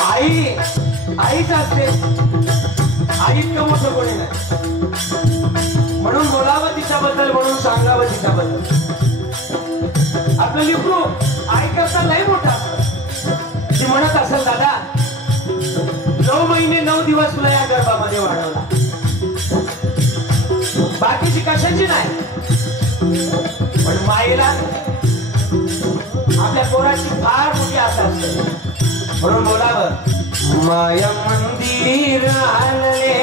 आई आईच असते, आई इतकं मोठं कोणी नाही, म्हणून बोलावं तिच्याबद्दल, म्हणून सांगावं तिच्याबद्दल. आपलं लिपरू आई करता लय मोठा असतं. ती म्हणत असेल, दादा 9 महिने 9 दिवस तुला या गर्भामध्ये वाढवला, बाकीची कशाची नाही, पण माईला आपल्या पोराची फार मोठी आशा असते. म्हणून बोलावं, माया मंदिर हलले,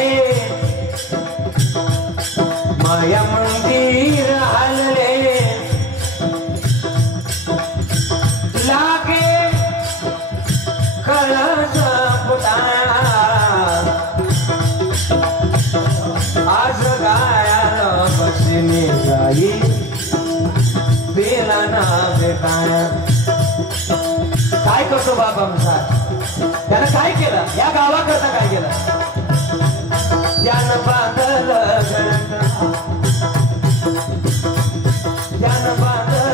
माया मंदिर हलले, लागे कळस फुटाया, आज गायाला बसली गाई, बेला ना बेकाया. काय करतो बाप आमचा, त्यानं काय केलं, या गावाकरता काय केलं, त्यानं बांधलं घरत, त्यानं बांधलं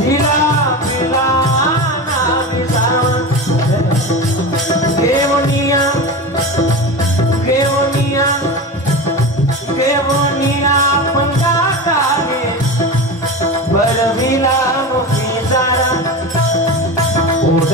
तिला पिला नावी सावन, घेवनिया घेवनिया घेवनिया पंगा काढे, बरविला मुखी जारा, उड